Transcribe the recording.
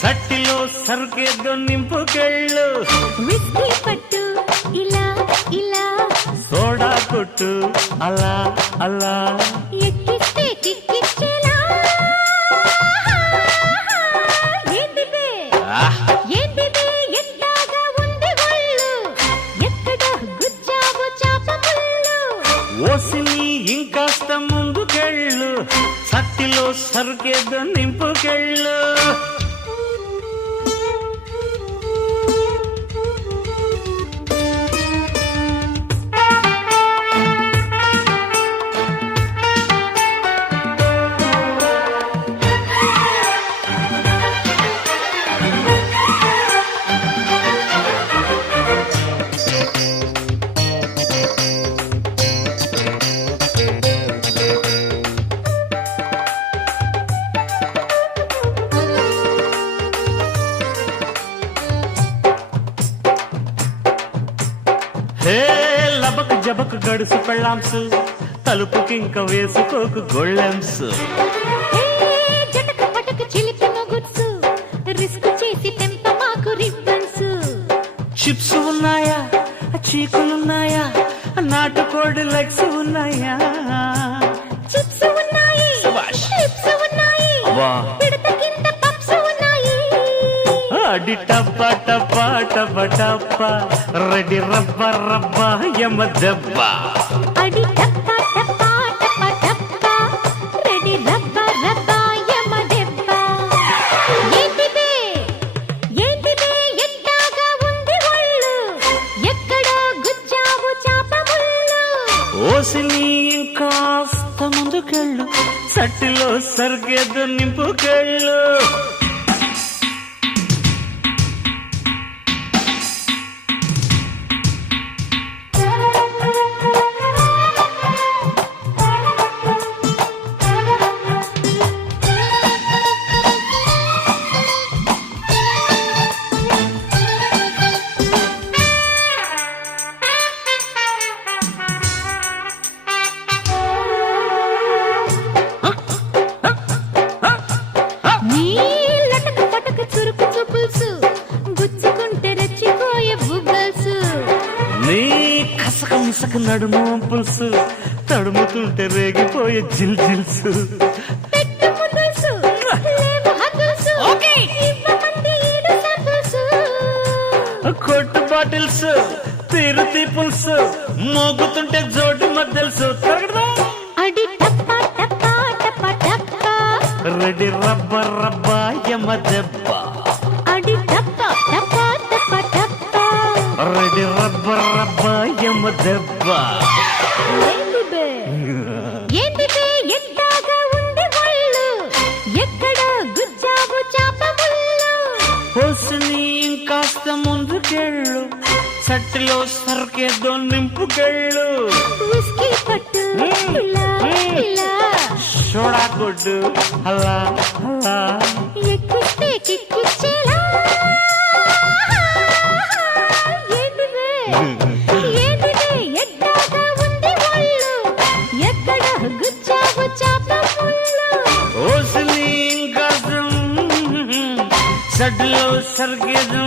సట్టిలో సరుకేదో నింపుకెళ్ళు. Whisky పట్టు ఇలా ఇలా, సోడా కొట్టు అలా అలా, ఎక్కిస్తే కిక్కిచ్చేలా. ఏందిదే ఏందిదే ఎంతగా ఉంది ఒళ్ళు, ఎక్కడ గుచ్చావు చాప ముళ్ళు. ఓసిని ఇంకాస్త ముందుకెళ్ళు, సట్టిలో సరుకేదో నింపుకెళ్ళు. హే లబక్ జబక్ గడుసు పెళ్ళాంసు, తలుపుకింక వేసుకోకు గొళ్ళెంసు. ఏ జటక పటక చిలిపి మొగుడ్సు, రిస్క్ చేసి తెంప మాకు రిబ్బన్స్. చిప్స్ ఉన్నాయా, చీకులున్నాయా, నాటుకోడి లెగ్స్ ఉన్నాయా? చిప్స్ ఉన్నాయి, శభాష్. చిప్స్ ఉన్నాయి, అబ్బా. పిడత కింద పప్స్ ఉన్నాయి. అడి టప్ప టప్ప టప్ప టప్ప, రెడీ రబ్బ రబ్బ యమ దెబ్బ. అడి టప్ప టప్ప టప్ప టప్ప, రెడీ రబ్బ రబ్బ యమ దెబ్బ. ఏంటిదే ఏంటిదే ఎంతగా ఉంది ఒళ్ళు, ఎక్కడ గుచ్చావు చాప ముళ్ళు. ఓసిని ఇంకాస్త ముందుకెళ్ళు, సట్టిలో సరిగేదో నింపుకెళ్ళు. నీ లటక పటక చురుకు చూపుల్సు, గుచ్చుకుంటే రెచ్చిపోయే బుగ్గల్సు. నీ కసక మిసక నడుము పులుసు, తడుముతుంటే రేగిపోయే జిల్ జిల్సు. పెట్టు ముద్దుల్సు, లేవు హద్దుల్సు, ఇవ్వమంది ఈడు సందుల్సు. కొట్టు బాటిల్స్ తిరుతి పులుసు, మోగుతుంటే జోడు మద్దెల్సు. అడి టప్ప టప్ప టప్ప టప్ప, రెడీ రబ్బ రబ్బ యమ దెబ్బ. అడి టప్ప టప్ప టప్ప టప్ప. రెడీ రబ్బ రబ్బ యమ దెబ్బ. ఏందిదే ఏందిదే ఎంతగా ఉంది ఒళ్ళు, ఎక్కడ గుచ్చావు చాప ముళ్ళు. ఓసిని ఇంకాస్త ముందుకెళ్ళు, సట్టిలో సరుకేదో నింపుకెళ్ళు. విస్కీ పట్టు ఇలా ఇలా, సోడా కొట్టు అలా అలా, ఎక్కిస్తే కిక్కిచ్చేలా. ఏందిదే ఏందిదే ఎంతగా ఉంది ఒళ్ళు, ఎక్కడ గుచ్చావు చాప ముళ్ళు. ఓసిని ఇంకాస్త సట్టిలో సరుకేదో